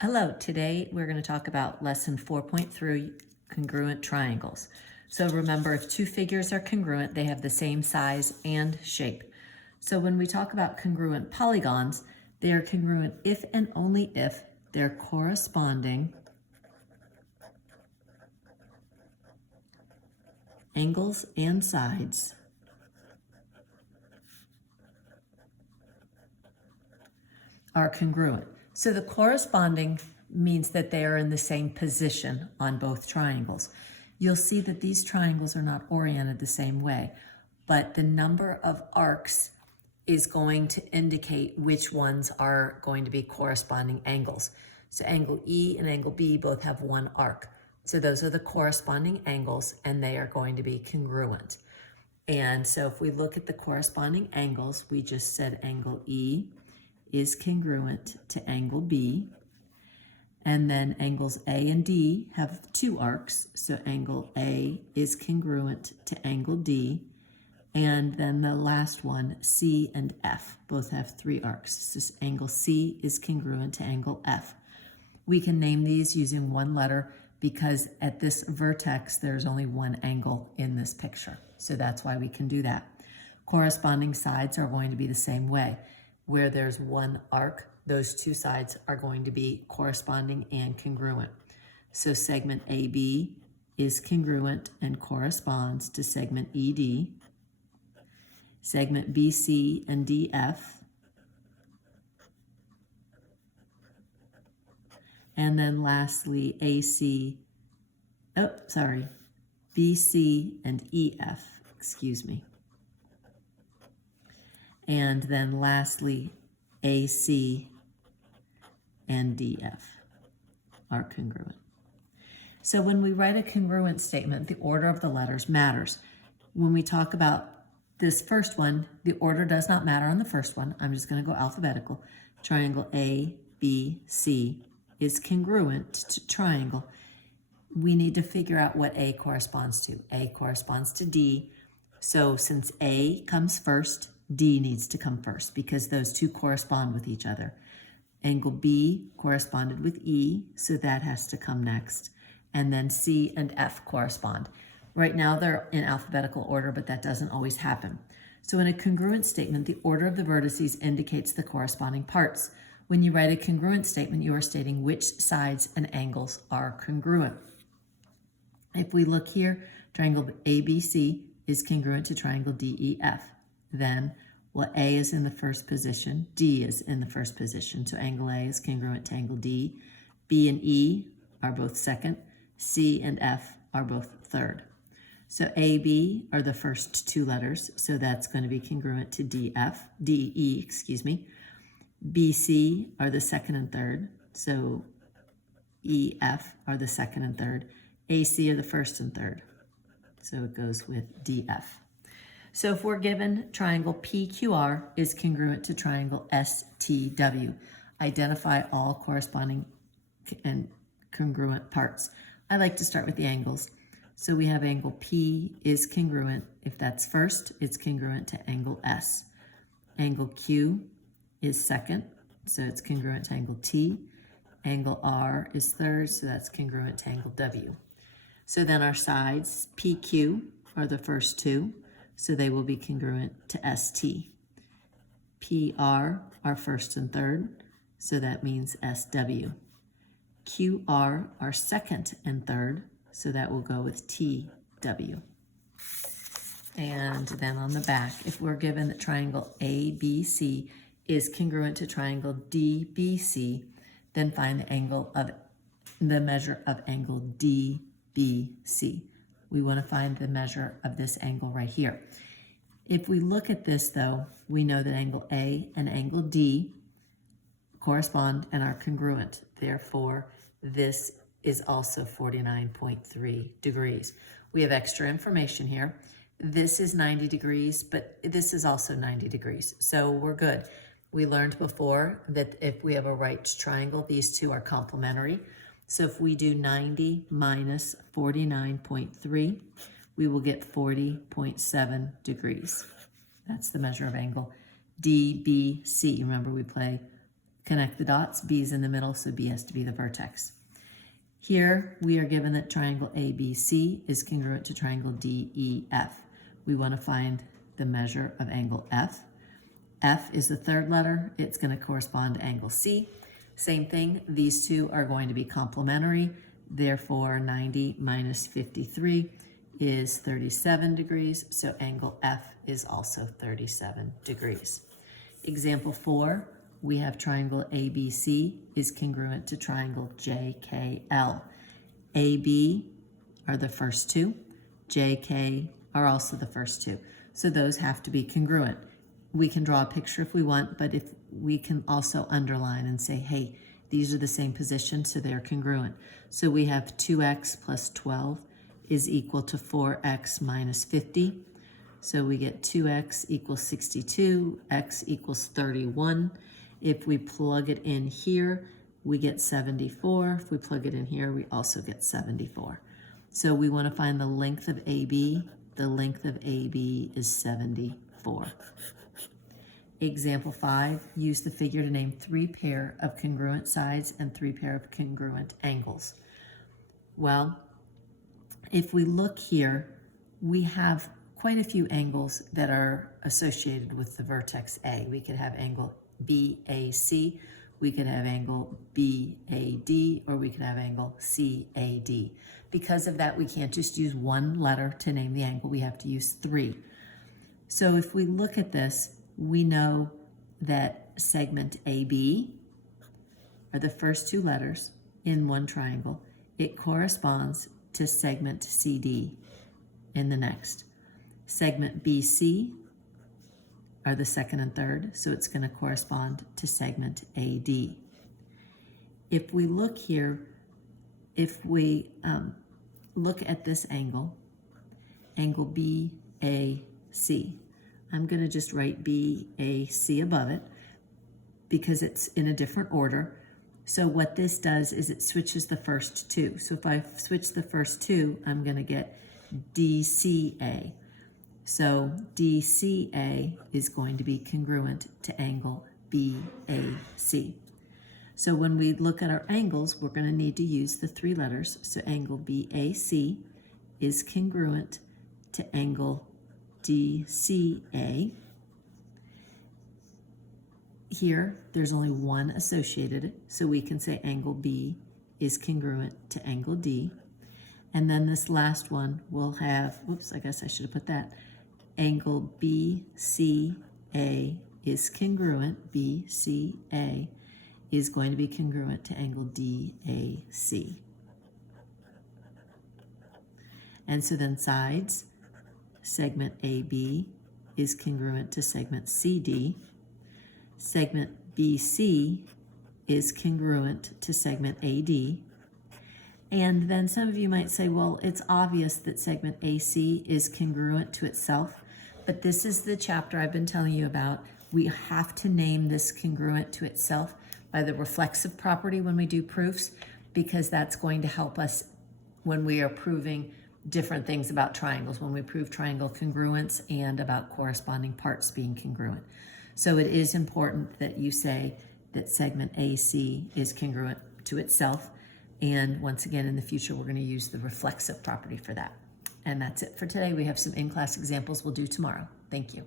Hello, today we're going to talk about lesson 4.3, congruent triangles. So remember, if two figures are congruent, they have the same size and shape. So when we talk about congruent polygons, they are congruent if and only if their corresponding angles and sides are congruent. So the corresponding means that they are in the same position on both triangles. You'll see that these triangles are not oriented the same way, but the number of arcs is going to indicate which ones are going to be corresponding angles. So angle E and angle B both have one arc. So those are the corresponding angles, and they are going to be congruent. And so if we look at the corresponding angles, we just said angle E is congruent to angle B, and then angles A and D have two arcs, so angle A is congruent to angle D, and then the last one, C and F, both have three arcs. So angle C is congruent to angle F. We can name these using one letter because at this vertex there's only one angle in this picture, so that's why we can do that. Corresponding sides are going to be the same way. Where there's one arc, those two sides are going to be corresponding and congruent. So segment AB is congruent and corresponds to segment ED. Segment BC and DF. And then lastly, BC and EF, excuse me. And then lastly, AC and DF are congruent. So when we write a congruent statement, the order of the letters matters. When we talk about this first one, the order does not matter on the first one. I'm just going to go alphabetical. Triangle ABC is congruent to triangle. We need to figure out what A corresponds to. A corresponds to D. So since A comes first, D needs to come first because those two correspond with each other. Angle B corresponded with E, so that has to come next. And then C and F correspond. Right now they're in alphabetical order, but that doesn't always happen. So in a congruent statement, the order of the vertices indicates the corresponding parts. When you write a congruent statement, you are stating which sides and angles are congruent. If we look here, triangle ABC is congruent to triangle DEF. Then, well, A is in the first position, D is in the first position, so angle A is congruent to angle D. B and E are both second, C and F are both third. So AB are the first two letters, so that's going to be congruent to DE. BC are the second and third, so EF are the second and third. AC are the first and third, so it goes with DF. So if we're given triangle PQR is congruent to triangle STW, identify all corresponding and congruent parts. I like to start with the angles. So we have angle P is congruent. If that's first, it's congruent to angle S. Angle Q is second, so it's congruent to angle T. Angle R is third, so that's congruent to angle W. So then our sides, PQ, are the first two, so they will be congruent to ST. PR are first and third, so that means SW. QR are second and third, so that will go with TW. And then on the back, if we're given that triangle ABC is congruent to triangle DBC, then find the measure of angle DBC. We want to find the measure of this angle right here. If we look at this though, we know that angle A and angle D correspond and are congruent. Therefore, this is also 49.3 degrees. We have extra information here. This is 90 degrees, but this is also 90 degrees. So we're good. We learned before that if we have a right triangle, these two are complementary. So if we do 90 minus 49.3, we will get 40.7 degrees. That's the measure of angle DBC. Remember, we play Connect the dots. B is in the middle, so B has to be the vertex. Here, we are given that triangle ABC is congruent to triangle DEF. We want to find the measure of angle F. F is the third letter. It's going to correspond to angle C. Same thing, these two are going to be complementary. Therefore, 90 minus 53 is 37 degrees, so angle F is also 37 degrees. Example 4, we have triangle ABC is congruent to triangle JKL. AB are the first two, JK are also the first two. So those have to be congruent. We can draw a picture if we want, but if we can also underline and say, hey, these are the same position, so they're congruent. So we have 2x plus 12 is equal to 4x minus 50. So we get 2x equals 62, x equals 31. If we plug it in here, we get 74. If we plug it in here, we also get 74. So we want to find the length of AB. The length of AB is 74. Example 5, use the figure to name 3 pair of congruent sides and 3 pair of congruent angles. Well, if we look here, we have quite a few angles that are associated with the vertex A. We could have angle BAC, we could have angle BAD, or we could have angle CAD. Because of that, we can't just use one letter to name the angle, we have to use 3. So if we look at this, we know that segment AB are the first 2 letters in one triangle. It corresponds to segment CD in the next. Segment BC are the second and third, so it's going to correspond to segment AD. If we look here, if we look at this angle, angle BAC, I'm going to just write BAC above it because it's in a different order. So what this does is it switches the first 2. So if I switch the first 2, I'm going to get DCA. So DCA is going to be congruent to angle BAC. So when we look at our angles, we're going to need to use the 3 letters. So angle BAC is congruent to angle DCA. Here, there's only one associated, so we can say angle B is congruent to angle D. And then this last one will have, whoops, I guess I should have put that. Angle BCA is congruent, BCA is going to be congruent to angle DAC. And so then sides, segment AB is congruent to segment CD. Segment BC is congruent to segment AD. And then some of you might say, well, it's obvious that segment AC is congruent to itself, but this is the chapter I've been telling you about. We have to name this congruent to itself by the reflexive property when we do proofs, because that's going to help us when we are proving different things about triangles, when we prove triangle congruence and about corresponding parts being congruent. So it is important that you say that segment AC is congruent to itself. And once again, in the future, we're going to use the reflexive property for that. And that's it for today. We have some in-class examples we'll do tomorrow. Thank you.